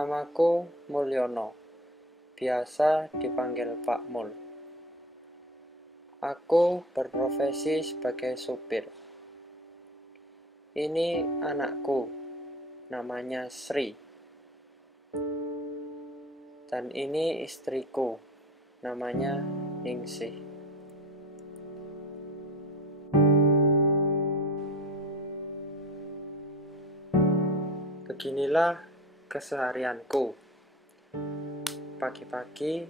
Namaku Mulyono, biasa dipanggil Pak Mul. Aku berprofesi sebagai supir. Ini anakku, namanya Sri. Dan ini istriku, namanya Ningsih. Beginilah keseharianku. Pagi-pagi,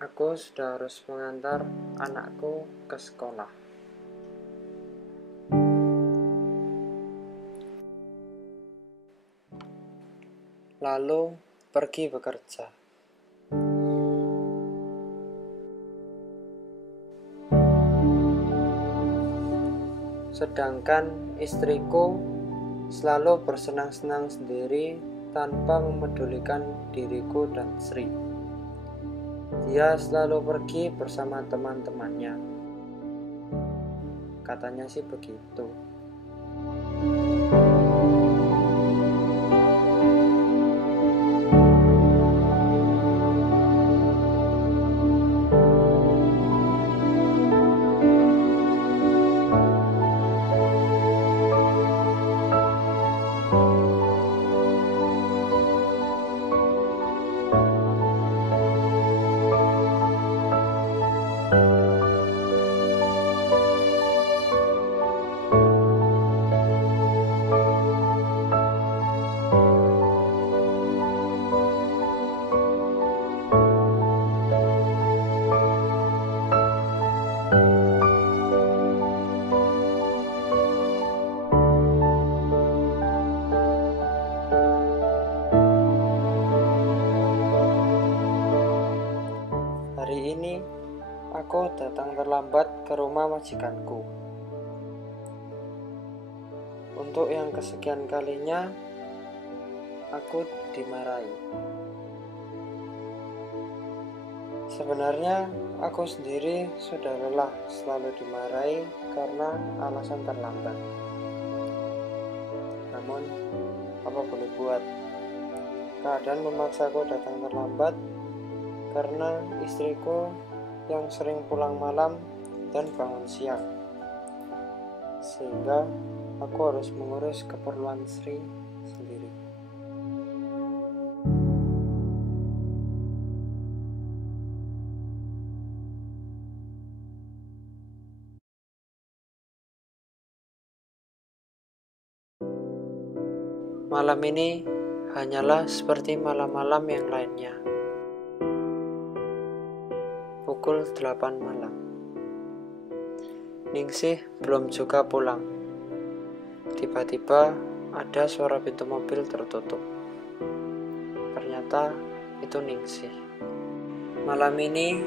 aku sudah harus mengantar anakku ke sekolah. Lalu pergi bekerja. Sedangkan istriku selalu bersenang-senang sendiri tanpa memedulikan diriku dan Sri. Dia selalu pergi bersama teman-temannya. Katanya sih begitu. Hari ini aku datang terlambat ke rumah majikanku. Untuk yang kesekian kalinya, aku dimarahi. Sebenarnya aku sendiri sudah lelah selalu dimarahi karena alasan terlambat. Namun, apa boleh buat? Keadaan memaksaku datang terlambat karena istriku yang sering pulang malam dan bangun siang, sehingga aku harus mengurus keperluan Sri sendiri. Malam ini hanyalah seperti malam-malam yang lainnya. Pukul 8 malam. Ningsih belum juga pulang. Tiba-tiba ada suara pintu mobil tertutup. Ternyata itu Ningsih. Malam ini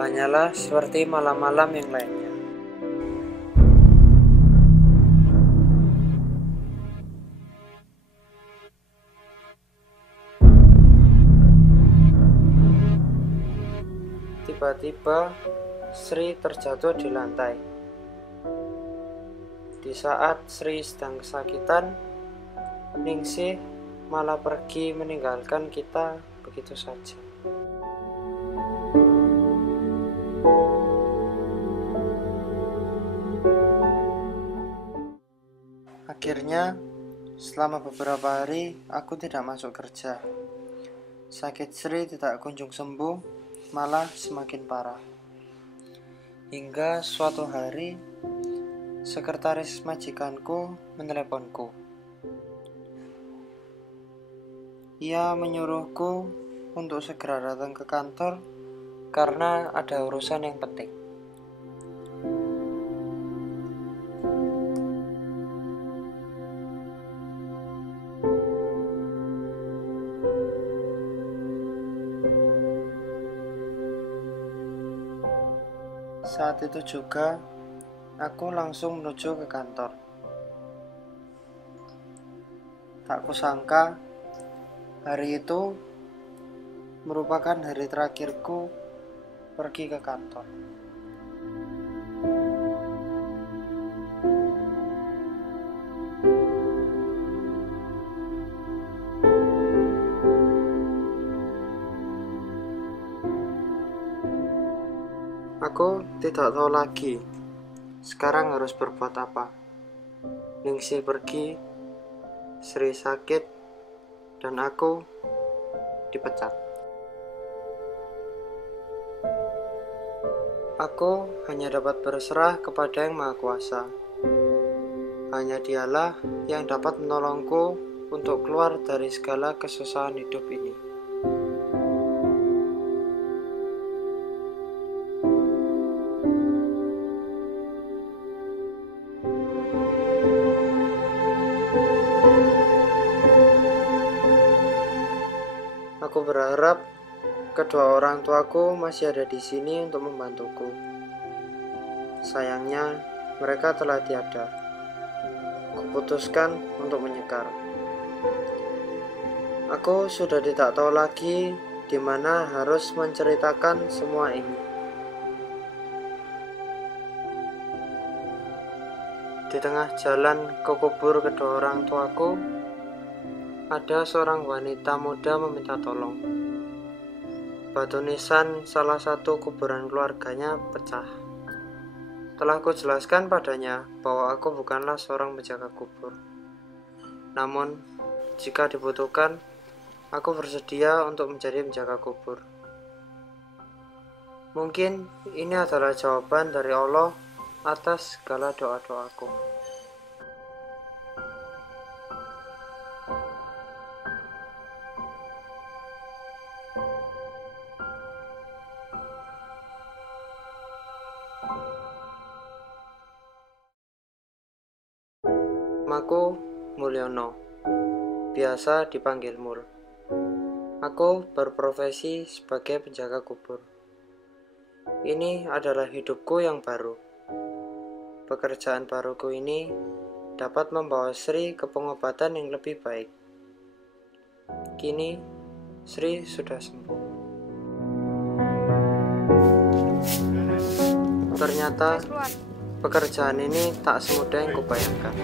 hanyalah seperti malam-malam yang lainnya. Tiba-tiba Sri terjatuh di lantai. Di saat Sri sedang kesakitan, Ningsih malah pergi meninggalkan kita begitu saja. Akhirnya, selama beberapa hari aku tidak masuk kerja. Sakit Sri tidak kunjung sembuh, malah semakin parah. Hingga suatu hari, sekretaris majikanku meneleponku. Ia menyuruhku untuk segera datang ke kantor karena ada urusan yang penting. Saat itu juga, aku langsung menuju ke kantor. Tak kusangka, hari itu merupakan hari terakhirku pergi ke kantor. Aku tidak tahu lagi sekarang harus berbuat apa. Ningsih pergi, Sri sakit, dan aku dipecat. Aku hanya dapat berserah kepada Yang Maha Kuasa. Hanya Dialah yang dapat menolongku untuk keluar dari segala kesusahan hidup ini. Aku berharap kedua orang tuaku masih ada di sini untuk membantuku. Sayangnya, mereka telah tiada. Kuputuskan untuk menyekar. Aku sudah tidak tahu lagi di mana harus menceritakan semua ini. Di tengah jalan ke kubur kedua orang tuaku, ada seorang wanita muda meminta tolong. Batu nisan salah satu kuburan keluarganya pecah. Telah kujelaskan padanya bahwa aku bukanlah seorang penjaga kubur. Namun, jika dibutuhkan, aku bersedia untuk menjadi penjaga kubur. Mungkin ini adalah jawaban dari Allah atas segala doa-doaku. Namaku Mulyono, biasa dipanggil Mul. Aku berprofesi sebagai penjaga kubur. Ini adalah hidupku yang baru. Pekerjaan baruku ini dapat membawa Sri ke pengobatan yang lebih baik. Kini, Sri sudah sembuh. Ternyata, pekerjaan ini tak semudah yang kubayangkan.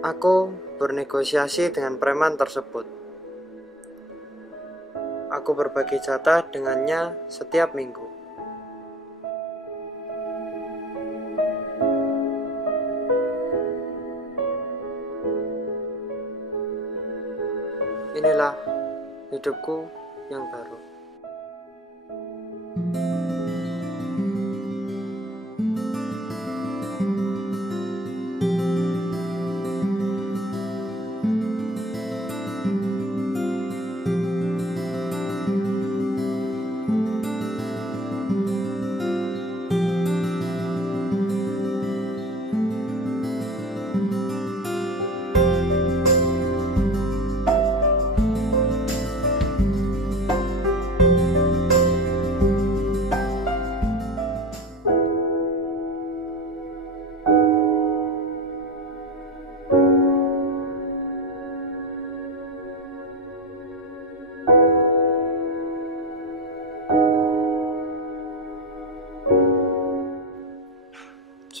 Aku bernegosiasi dengan preman tersebut. Aku berbagi jatah dengannya setiap minggu. Inilah hidupku yang baru.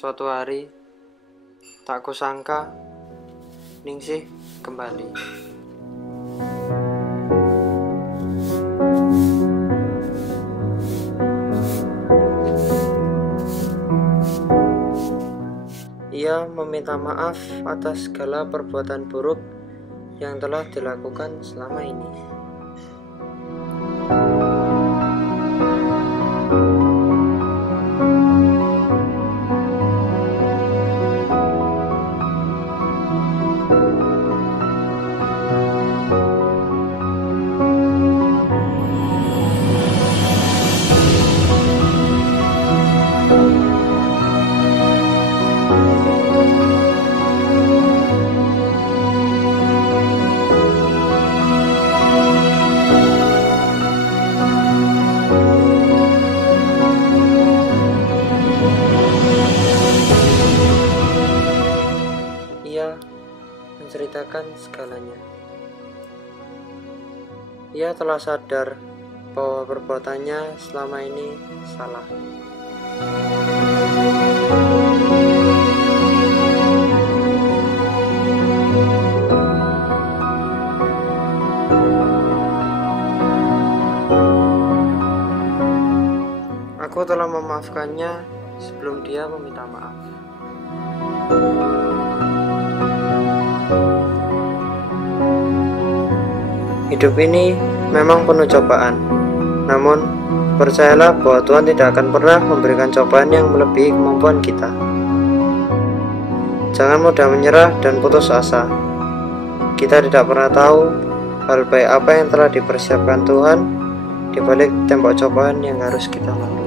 Suatu hari, tak kusangka, Ningsih kembali. Ia meminta maaf atas segala perbuatan buruk yang telah dilakukan selama ini. mengerjakan segalanya. Ia telah sadar bahwa perbuatannya selama ini salah. Aku telah memaafkannya sebelum dia meminta maaf. Hidup ini memang penuh cobaan, namun percayalah bahwa Tuhan tidak akan pernah memberikan cobaan yang melebihi kemampuan kita. Jangan mudah menyerah dan putus asa. Kita tidak pernah tahu hal baik apa yang telah dipersiapkan Tuhan di balik tembok cobaan yang harus kita lalui.